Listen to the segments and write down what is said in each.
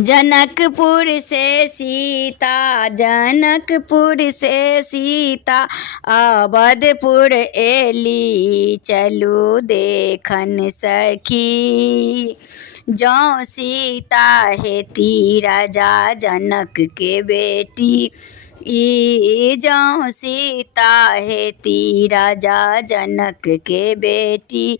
जनकपुर से सीता, जनकपुर से सीता अवधपुर एली, चलू देखन सखी। जौ सीता हेती राजा जनक के बेटी, जौ सीता हेती राजा जनक के बेटी।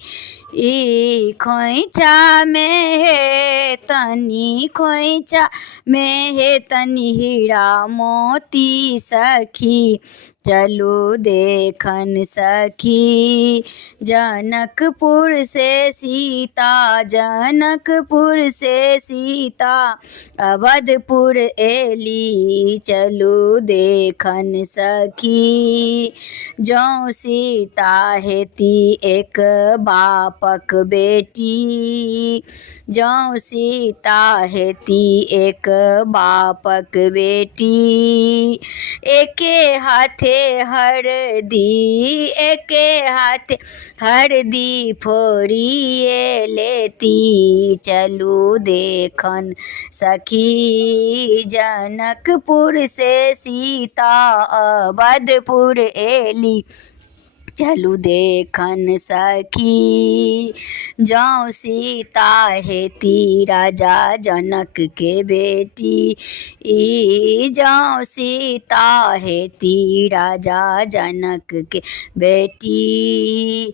खोइछा में है तनी, खोइछा में है तनी हीरा मोती सखी, चलू देखन सखी। जनकपुर से सीता, जनकपुर से सीता अवधपुर एली, चलू देखन सखी। जौ सीता हेती एक बापक बेटी, जौ सीता हेती एक बापक बेटी। एके हाथे हरदी, एके हाथे हरदी फोड़िए लेती, चलू देखन सखी। जनकपुर से सीता अवधपुर एली, चलू देखन सखी। जौ सीता हेती राजा जनक के बेटी, जौ सीता हेती राजा जनक के बेटी।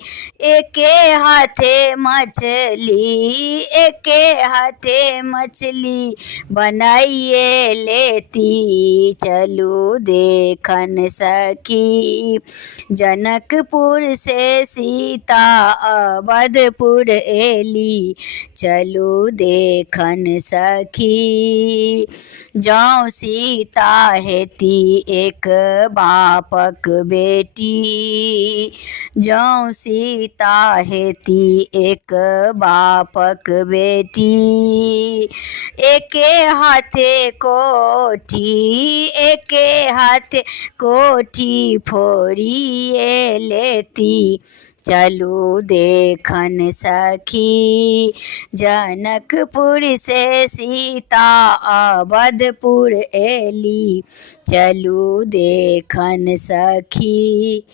एके हाथे मछली, एके हाथे मछली बनाइए लेती, चलू देखन सखी। जनकपुर से सीता अवधपुर एली, चलू देखन सखी। जौ सीता हेती एक बापक बेटी, जौ सीता हेती एक बापक बेटी। एके हाथे कोठी, एके हाथे कोठी फोड़िए लेती, चलू देखन सखी। जनकपुर से सीता अवधपुर एली, चलू देखन सखी।